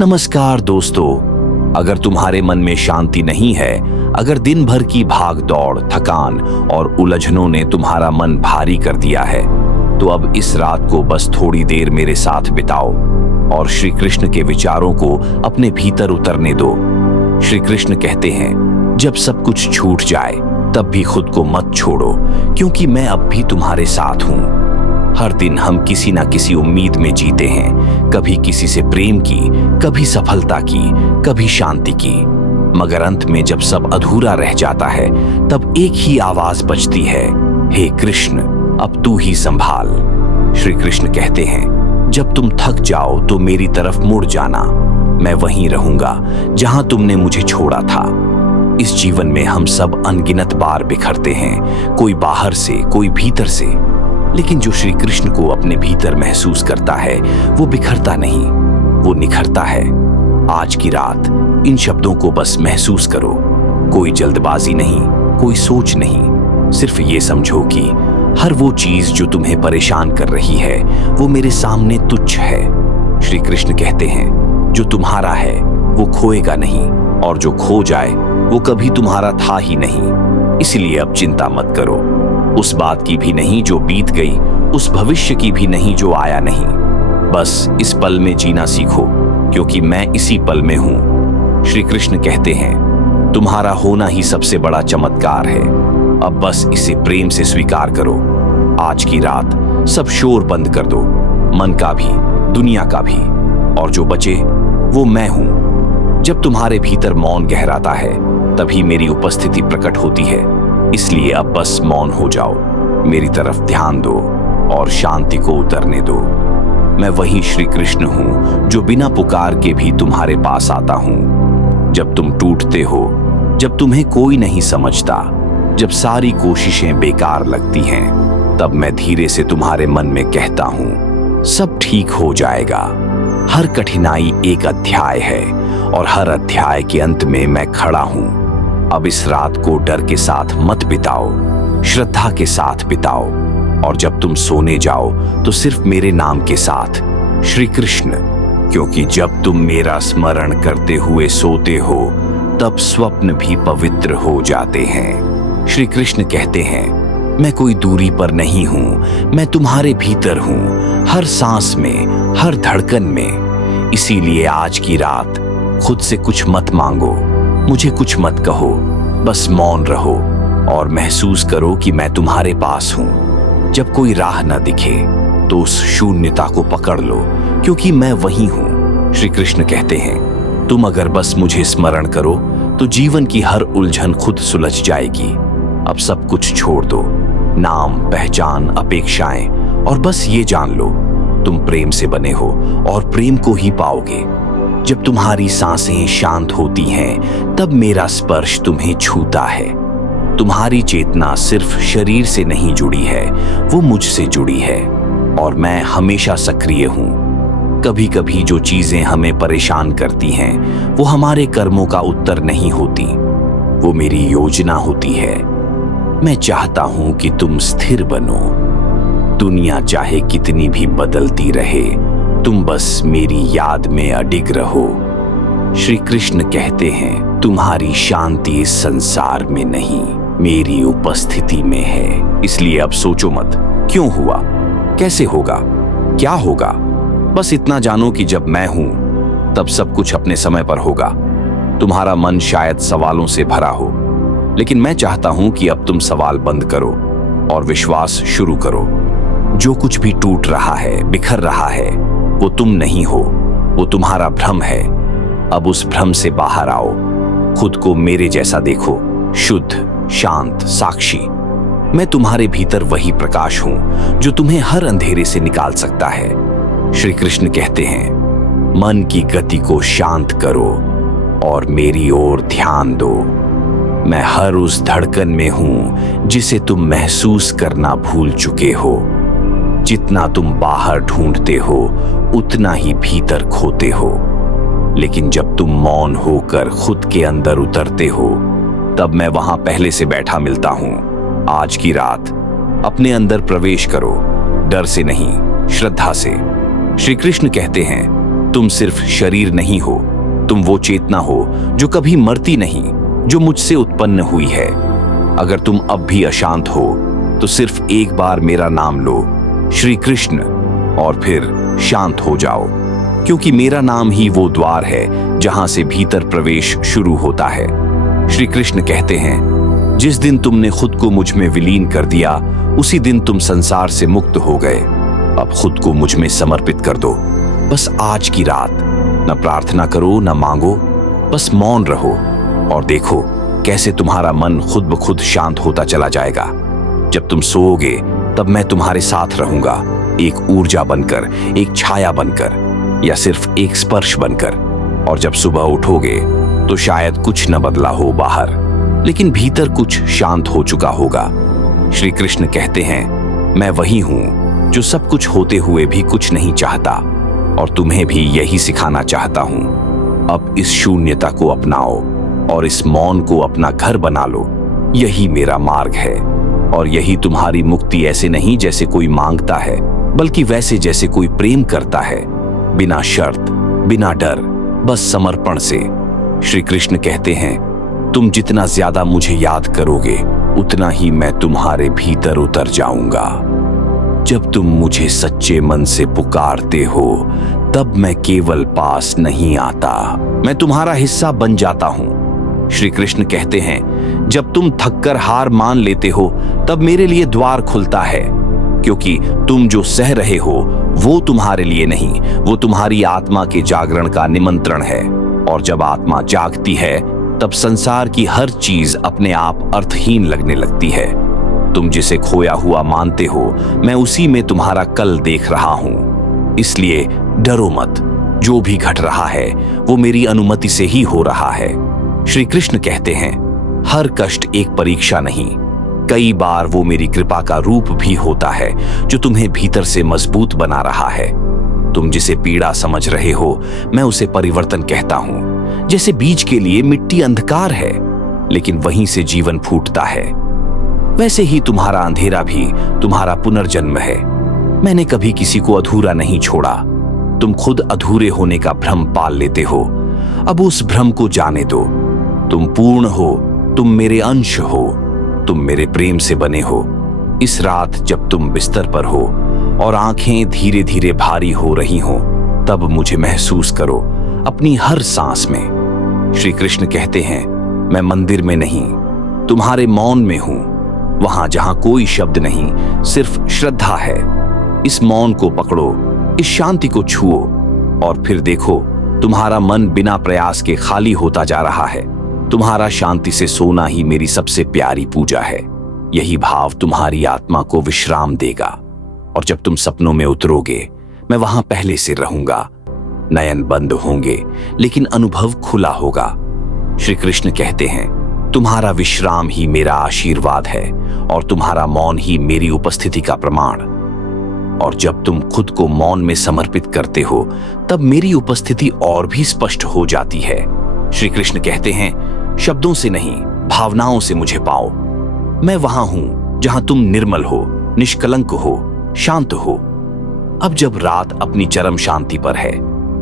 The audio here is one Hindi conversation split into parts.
नमस्कार दोस्तों, अगर तुम्हारे मन में शांति नहीं है, अगर दिन भर की भाग दौड़, थकान और उलझनों ने तुम्हारा मन भारी कर दिया है, तो अब इस रात को बस थोड़ी देर मेरे साथ बिताओ और श्री कृष्ण के विचारों को अपने भीतर उतरने दो। श्री कृष्ण कहते हैं, जब सब कुछ छूट जाए तब भी खुद को मत छोड़ो, क्योंकि मैं अब भी तुम्हारे साथ हूं। हर दिन हम किसी ना किसी उम्मीद में जीते हैं, कभी किसी से प्रेम की, कभी सफलता की, कभी शांति की, मगर अंत में जब सब अधूरा रह जाता है तब एक ही आवाज बजती है, हे कृष्ण, अब तू ही संभाल। श्री कृष्ण कहते हैं, जब तुम थक जाओ तो मेरी तरफ मुड़ जाना, मैं वहीं रहूंगा जहां तुमने मुझे छोड़ा था। इस जीवन में हम सब अनगिनत बार बिखरते हैं, कोई बाहर से, कोई भीतर से, लेकिन जो श्री कृष्ण को अपने भीतर महसूस करता है वो बिखरता नहीं, वो निखरता है। आज की रात इन शब्दों को बस महसूस करो, कोई जल्दबाजी नहीं, कोई सोच नहीं, सिर्फ ये समझो कि हर वो चीज जो तुम्हें परेशान कर रही है वो मेरे सामने तुच्छ है। श्री कृष्ण कहते हैं, जो तुम्हारा है वो खोएगा नहीं, और जो खो जाए वो कभी तुम्हारा था ही नहीं। इसलिए अब चिंता मत करो, उस बात की भी नहीं जो बीत गई, उस भविष्य की भी नहीं जो आया नहीं। बस इस पल में जीना सीखो, क्योंकि मैं इसी पल में हूं। श्री कृष्ण कहते हैं, तुम्हारा होना ही सबसे बड़ा चमत्कार है। अब बस इसे प्रेम से स्वीकार करो। आज की रात सब शोर बंद कर दो, मन का भी, दुनिया का भी, और जो बचे वो मैं हूं। जब तुम्हारे भीतर मौन गहराता है तभी मेरी उपस्थिति प्रकट होती है। इसलिए अब बस मौन हो जाओ, मेरी तरफ ध्यान दो और शांति को उतरने दो। मैं वही श्री कृष्ण हूं जो बिना पुकार के भी तुम्हारे पास आता हूं। जब तुम टूटते हो, जब तुम्हें कोई नहीं समझता, जब सारी कोशिशें बेकार लगती हैं, तब मैं धीरे से तुम्हारे मन में कहता हूं, सब ठीक हो जाएगा। हर कठिनाई एक अध्याय है और हर अध्याय के अंत में मैं खड़ा हूं। अब इस रात को डर के साथ मत बिताओ, श्रद्धा के साथ बिताओ, और जब तुम सोने जाओ तो सिर्फ मेरे नाम के साथ, श्री कृष्ण, क्योंकि जब तुम मेरा स्मरण करते हुए सोते हो तब स्वप्न भी पवित्र हो जाते हैं। श्री कृष्ण कहते हैं, मैं कोई दूरी पर नहीं हूं, मैं तुम्हारे भीतर हूं, हर सांस में, हर धड़कन में। इसीलिए आज की रात खुद से कुछ मत मांगो, मुझे कुछ मत कहो, बस मौन रहो और महसूस करो कि मैं तुम्हारे पास हूं। जब कोई राह न दिखे तो उस शून्यता को पकड़ लो, क्योंकि मैं वही हूं। श्री कृष्ण कहते हैं, तुम अगर बस मुझे स्मरण करो तो जीवन की हर उलझन खुद सुलझ जाएगी। अब सब कुछ छोड़ दो, नाम, पहचान, अपेक्षाएं, और बस ये जान लो, तुम प्रेम से बने हो और प्रेम को ही पाओगे। जब तुम्हारी सांसें शांत होती हैं तब मेरा स्पर्श तुम्हें छूता है। तुम्हारी चेतना सिर्फ शरीर से नहीं जुड़ी है, वो मुझसे जुड़ी है, और मैं हमेशा सक्रिय हूं। कभी कभी जो चीजें हमें परेशान करती हैं वो हमारे कर्मों का उत्तर नहीं होती, वो मेरी योजना होती है। मैं चाहता हूं कि तुम स्थिर बनो, दुनिया चाहे कितनी भी बदलती रहे, तुम बस मेरी याद में अडिग रहो। श्री कृष्ण कहते हैं, तुम्हारी शांति इस संसार में नहीं, मेरी उपस्थिति में है। इसलिए अब सोचो मत, क्यों हुआ, कैसे होगा, क्या होगा। बस इतना जानो कि जब मैं हूं तब सब कुछ अपने समय पर होगा। तुम्हारा मन शायद सवालों से भरा हो, लेकिन मैं चाहता हूं कि अब तुम सवाल बंद करो और विश्वास शुरू करो। जो कुछ भी टूट रहा है, बिखर रहा है, वो तुम नहीं हो, वो तुम्हारा भ्रम है। अब उस भ्रम से बाहर आओ, खुद को मेरे जैसा देखो, शुद्ध, शांत, साक्षी। मैं तुम्हारे भीतर वही प्रकाश हूं जो तुम्हें हर अंधेरे से निकाल सकता है। श्री कृष्ण कहते हैं, मन की गति को शांत करो और मेरी ओर ध्यान दो। मैं हर उस धड़कन में हूं जिसे तुम महसूस करना भूल चुके हो। जितना तुम बाहर ढूंढते हो उतना ही भीतर खोते हो, लेकिन जब तुम मौन होकर खुद के अंदर उतरते हो तब मैं वहां पहले से बैठा मिलता हूं। आज की रात अपने अंदर प्रवेश करो, डर से नहीं, श्रद्धा से। श्री कृष्ण कहते हैं, तुम सिर्फ शरीर नहीं हो, तुम वो चेतना हो जो कभी मरती नहीं, जो मुझसे उत्पन्न हुई है। अगर तुम अब भी अशांत हो तो सिर्फ एक बार मेरा नाम लो, श्री कृष्ण, और फिर शांत हो जाओ, क्योंकि मेरा नाम ही वो द्वार है जहां से भीतर प्रवेश शुरू होता है। श्री कृष्ण कहते हैं, जिस दिन तुमने खुद को मुझ में विलीन कर दिया, उसी दिन तुम संसार से मुक्त हो गए। अब खुद को मुझ में समर्पित कर दो। बस आज की रात न प्रार्थना करो, न मांगो, बस मौन रहो और देखो कैसे तुम्हारा मन खुद ब खुद शांत होता चला जाएगा। जब तुम सोओगे तब मैं तुम्हारे साथ रहूंगा, एक ऊर्जा बनकर, एक छाया बनकर, या सिर्फ एक स्पर्श बनकर। और जब सुबह उठोगे तो शायद कुछ न बदला हो बाहर, लेकिन भीतर कुछ शांत हो चुका होगा। श्री कृष्ण कहते हैं, मैं वही हूं जो सब कुछ होते हुए भी कुछ नहीं चाहता, और तुम्हें भी यही सिखाना चाहता हूं। अब इस शून्यता को अपनाओ और इस मौन को अपना घर बना लो। यही मेरा मार्ग है, और यही तुम्हारी मुक्ति। ऐसे नहीं जैसे कोई मांगता है, बल्कि वैसे जैसे कोई प्रेम करता है, बिना शर्त, बिना डर, बस समर्पण से। श्री कृष्ण कहते हैं, तुम जितना ज्यादा मुझे याद करोगे, उतना ही मैं तुम्हारे भीतर उतर जाऊंगा। जब तुम मुझे सच्चे मन से पुकारते हो, तब मैं केवल पास नहीं आता, मैं तुम्हारा हिस्सा बन जाता हूं। श्री कृष्ण कहते हैं, जब तुम थककर हार मान लेते हो, तब मेरे लिए द्वार खुलता है, क्योंकि तुम जो सह रहे हो वो तुम्हारे लिए नहीं, वो तुम्हारी आत्मा के जागरण का निमंत्रण है। और जब आत्मा जागती है, तब संसार की हर चीज अपने आप अर्थहीन लगने लगती है। तुम जिसे खोया हुआ मानते हो, मैं उसी में तुम्हारा कल देख रहा हूं। इसलिए डरो मत, जो भी घट रहा है वो मेरी अनुमति से ही हो रहा है। श्री कृष्ण कहते हैं, हर कष्ट एक परीक्षा नहीं, कई बार वो मेरी कृपा का रूप भी होता है, जो तुम्हें भीतर से मजबूत बना रहा है। तुम जिसे पीड़ा समझ रहे हो, मैं उसे परिवर्तन कहता हूं। जैसे बीज के लिए मिट्टी अंधकार है, लेकिन वहीं से जीवन फूटता है, वैसे ही तुम्हारा अंधेरा भी तुम्हारा पुनर्जन्म है। मैंने कभी किसी को अधूरा नहीं छोड़ा। तुम खुद अधूरे होने का भ्रम पाल लेते हो, अब उस भ्रम को जाने दो। तुम पूर्ण हो, तुम मेरे अंश हो, तुम मेरे प्रेम से बने हो। इस रात जब तुम बिस्तर पर हो और आंखें धीरे धीरे भारी हो रही हो, तब मुझे महसूस करो अपनी हर सांस में। श्री कृष्ण कहते हैं, मैं मंदिर में नहीं, तुम्हारे मौन में हूं, वहां जहां कोई शब्द नहीं, सिर्फ श्रद्धा है। इस मौन को पकड़ो, इस शांति को छुओ, और फिर देखो तुम्हारा मन बिना प्रयास के खाली होता जा रहा है। तुम्हारा शांति से सोना ही मेरी सबसे प्यारी पूजा है। यही भाव तुम्हारी आत्मा को विश्राम देगा, और जब तुम सपनों में उतरोगे, मैं वहां पहले से रहूंगा। नयन बंद होंगे, लेकिन अनुभव खुला होगा। श्री कृष्ण कहते हैं, तुम्हारा विश्राम ही मेरा आशीर्वाद है, और तुम्हारा मौन ही मेरी उपस्थिति का प्रमाण। और जब तुम खुद को मौन में समर्पित करते हो, तब मेरी उपस्थिति और भी स्पष्ट हो जाती है। श्री कृष्ण कहते हैं, शब्दों से नहीं, भावनाओं से मुझे पाओ। मैं वहां हूं जहां तुम निर्मल हो, निष्कलंक हो, शांत हो। अब जब रात अपनी चरम शांति पर है,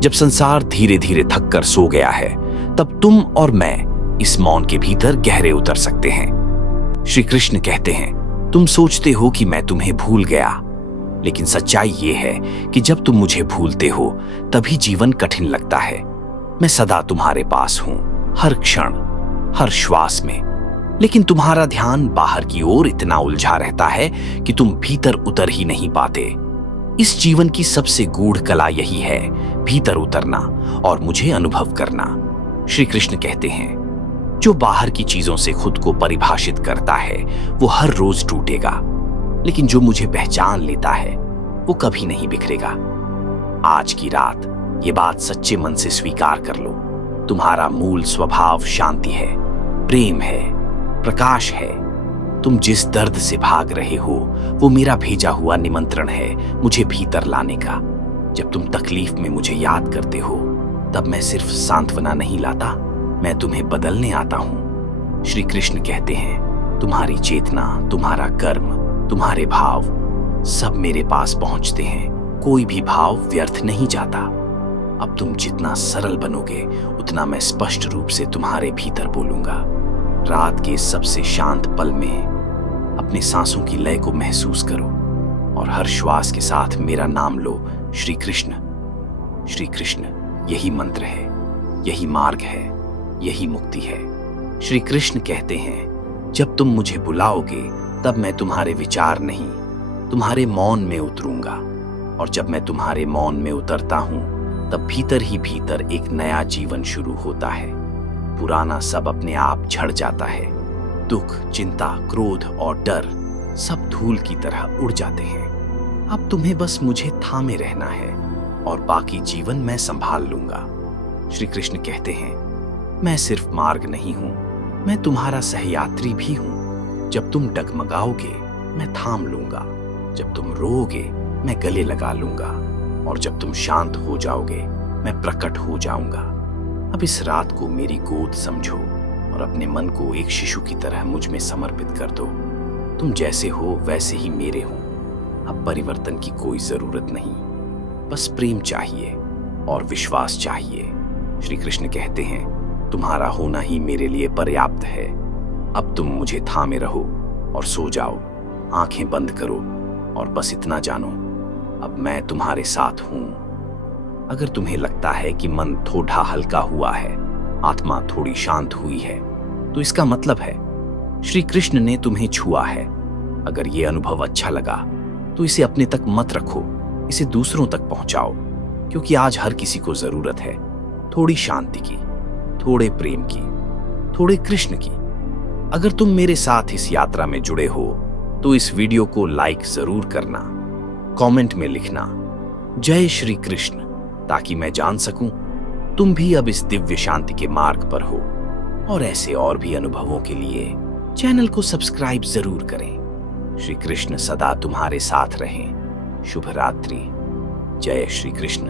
जब संसार धीरे धीरे थक कर सो गया है, तब तुम और मैं इस मौन के भीतर गहरे उतर सकते हैं। श्री कृष्ण कहते हैं, तुम सोचते हो कि मैं तुम्हें भूल गया, लेकिन सच्चाई ये है कि जब तुम मुझे भूलते हो, तभी जीवन कठिन लगता है। मैं सदा तुम्हारे पास हूं, हर क्षण, हर श्वास में, लेकिन तुम्हारा ध्यान बाहर की ओर इतना उलझा रहता है कि तुम भीतर उतर ही नहीं पाते। इस जीवन की सबसे गूढ़ कला यही है, भीतर उतरना और मुझे अनुभव करना। श्री कृष्ण कहते हैं, जो बाहर की चीजों से खुद को परिभाषित करता है, वो हर रोज टूटेगा, लेकिन जो मुझे पहचान लेता है, वो कभी नहीं बिखरेगा। आज की रात ये बात सच्चे मन से स्वीकार कर लो। तुम्हारा मूल स्वभाव शांति है, प्रेम है, प्रकाश है। तुम जिस दर्द से भाग रहे हो, वो मेरा भेजा हुआ निमंत्रण है मुझे भीतर लाने का। जब तुम तकलीफ में मुझे याद करते हो, तब मैं सिर्फ सांत्वना नहीं लाता, मैं तुम्हें बदलने आता हूं। श्री कृष्ण कहते हैं, तुम्हारी चेतना, तुम्हारा कर्म, तुम्हारे भाव सब मेरे पास पहुंचते हैं। कोई भी भाव व्यर्थ नहीं जाता। अब तुम जितना सरल बनोगे उतना मैं स्पष्ट रूप से तुम्हारे भीतर बोलूंगा। रात के सबसे शांत पल में अपने सांसों की लय को महसूस करो और हर श्वास के साथ मेरा नाम लो, श्री कृष्ण। श्री कृष्ण, यही मंत्र है, यही मार्ग है, यही मुक्ति है। श्री कृष्ण कहते हैं, जब तुम मुझे बुलाओगे तब मैं तुम्हारे विचार नहीं, तुम्हारे मौन में उतरूंगा। और जब मैं तुम्हारे मौन में उतरता हूं तब भीतर ही भीतर एक नया जीवन शुरू होता है। पुराना सब अपने आप झड़ जाता है। दुख, चिंता, क्रोध और डर सब धूल की तरह उड़ जाते हैं। अब तुम्हें बस मुझे थामे रहना है और बाकी जीवन मैं संभाल लूंगा। श्री कृष्ण कहते हैं, मैं सिर्फ मार्ग नहीं हूं, मैं तुम्हारा सहयात्री भी हूं। जब तुम डगमगाओगे मैं थाम लूंगा, जब तुम रोओगे मैं गले लगा लूंगा, और जब तुम शांत हो जाओगे मैं प्रकट हो जाऊंगा। अब इस रात को मेरी गोद समझो और अपने मन को एक शिशु की तरह मुझ में समर्पित कर दो। तुम जैसे हो वैसे ही मेरे हो। अब परिवर्तन की कोई जरूरत नहीं, बस प्रेम चाहिए और विश्वास चाहिए। श्री कृष्ण कहते हैं, तुम्हारा होना ही मेरे लिए पर्याप्त है। अब तुम मुझे थामे रहो और सो जाओ, आंखें बंद करो और बस इतना जानो, अब मैं तुम्हारे साथ हूं। अगर तुम्हें लगता है कि मन थोड़ा हल्का हुआ है, आत्मा थोड़ी शांत हुई है, तो इसका मतलब है श्री कृष्ण ने तुम्हें छुआ है। अगर ये अनुभव अच्छा लगा तो इसे अपने तक मत रखो, इसे दूसरों तक पहुंचाओ, क्योंकि आज हर किसी को जरूरत है थोड़ी शांति की, थोड़े प्रेम की, थोड़े कृष्ण की। अगर तुम मेरे साथ इस यात्रा में जुड़े हो तो इस वीडियो को लाइक जरूर करना, कमेंट में लिखना जय श्री कृष्ण, ताकि मैं जान सकूं तुम भी अब इस दिव्य शांति के मार्ग पर हो। और ऐसे और भी अनुभवों के लिए चैनल को सब्सक्राइब जरूर करें। श्री कृष्ण सदा तुम्हारे साथ रहें। शुभ रात्रि। जय श्री कृष्ण।